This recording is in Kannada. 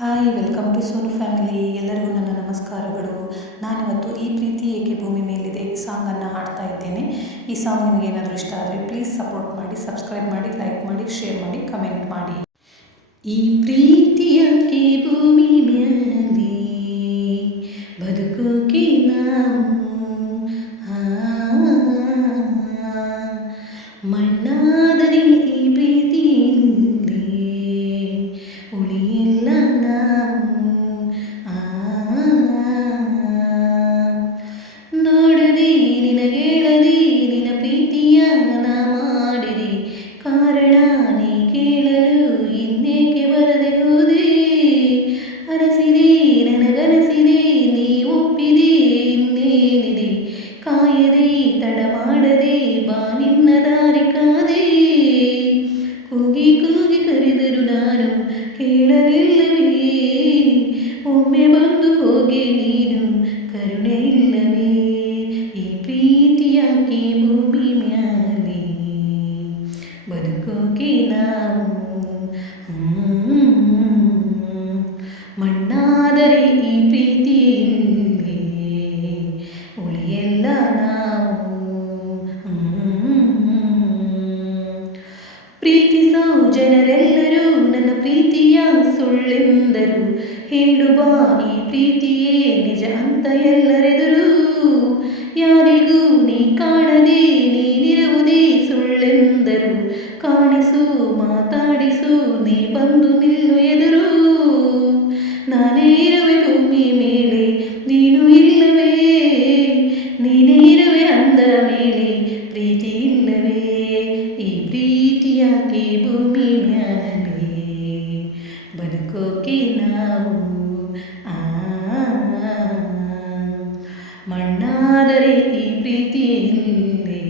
Hi welcome to Sonu family. ಎಲ್ಲರಿಗೂ ನನ್ನ ನಮಸ್ಕಾರಗಳು. ನಾನಿವತ್ತು ಈ ಪ್ರೀತಿ ಏಕೆ ಭೂಮಿ ಮೇಲಿದೆ ಸಾಂಗನ್ನು ಹಾಡ್ತಾ ಇದ್ದೇನೆ. ಈ ಸಾಂಗ್ ನಿಮಗೆ ಏನಾದರೂ ಇಷ್ಟ ಆದರೆ ಪ್ಲೀಸ್ ಸಪೋರ್ಟ್ ಮಾಡಿ, ಸಬ್ಸ್ಕ್ರೈಬ್ ಮಾಡಿ, ಲೈಕ್ ಮಾಡಿ, ಶೇರ್ ಮಾಡಿ, ಕಮೆಂಟ್ ಮಾಡಿ. ಈ ಪ್ರೀತಿ ಯಾಕೆ ಭೂಮಿ ಮೇಲೆ ಬದುಕೋಕೆ ನಾವು ಮಣ್ಣಾದರೆ ಈ ಪ್ರೀತಿಯಲ್ಲಿ ಉಳಿಯಿಲ್ಲ ನಾವು. ನೋಡದೆ ನಿನಗೇಳದೆ ನಿನ ಪ್ರೀತಿಯ ನಾ ಮಾಡಿದೆ, ಕಾರಣ ನೀ ಕೇಳಲು ಇನ್ನೇಕೆ ಬರದೆ ಹೋದೆ. ಅರಸಿದೆ ನನಗನಸಿದೆ ನೀ ಒಪ್ಪಿದೆ, ಇನ್ನೇನಿದೆ ಕಾಯದೆ ತಡ ಮಾಡದೆ ಬಾ ನಿನ್ನ ದಾರಿ ಕಾದೆ. ಕೂಗಿ ಕೂಗಿ ಕರೆದರು ನಾನು ಕೇಳಲಿಲ್ಲವೇ, ಒಮ್ಮೆ ಬಂದು ಹೋಗೆ ನೀನು ಕರುಣೆ ಇಲ್ಲವೇ. ಈ ಪ್ರೀತಿ ಯಾಕೆ ಭೂಮಿ ಮ್ಯಾಲೆ ಬದುಕೋಕೆ ನಾವು ಮಣ್ಣಾದರೆ ಈ ಪ್ರೀತಿಯಲ್ಲಿ ಉಳಿಯಲ್ಲ ನಾವು. ಪ್ರೀತಿಸೋ ಜನರೆಲ್ಲರೂ ನನ್ನ ಪ್ರೀತಿಯ ಸುಳ್ಳೆಂದರು, ಹೇಳು ಬಾ ಈ ಪ್ರೀತಿಯೇ ನಿಜ ಅಂತ ಎಲ್ಲರೆದುರು. ಯಾರಿಗೂ ನೀ ಕಾಣದೆ ನೀನಿರುವುದೇ ಸುಳ್ಳೆಂದರು, ಕಾಣಿಸು ಮಾತಾಡಿಸು ನೀ ಬಂದು ನಿಲ್ಲು ಎದುರು. ನಾನೇ ಇರುವೆ ಭೂಮಿ ಮೇಲೆ ನೀನು ಇಲ್ಲವೇ, ನೀನೇ ಇರುವೆ ಅಂದ ಮೇಲೆ ಪ್ರೀತಿ ಇಲ್ಲವೇ. ಈ ಪ್ರೀತಿ ಯಾಕೆ ಭೂಮಿ ಮ್ಯಾಲೆ ಬದುಕೋಕೆ ನಾವು ಮಣ್ಣಾದರೆ ಈ ಪ್ರೀತಿ ಇಲ್ಲೇ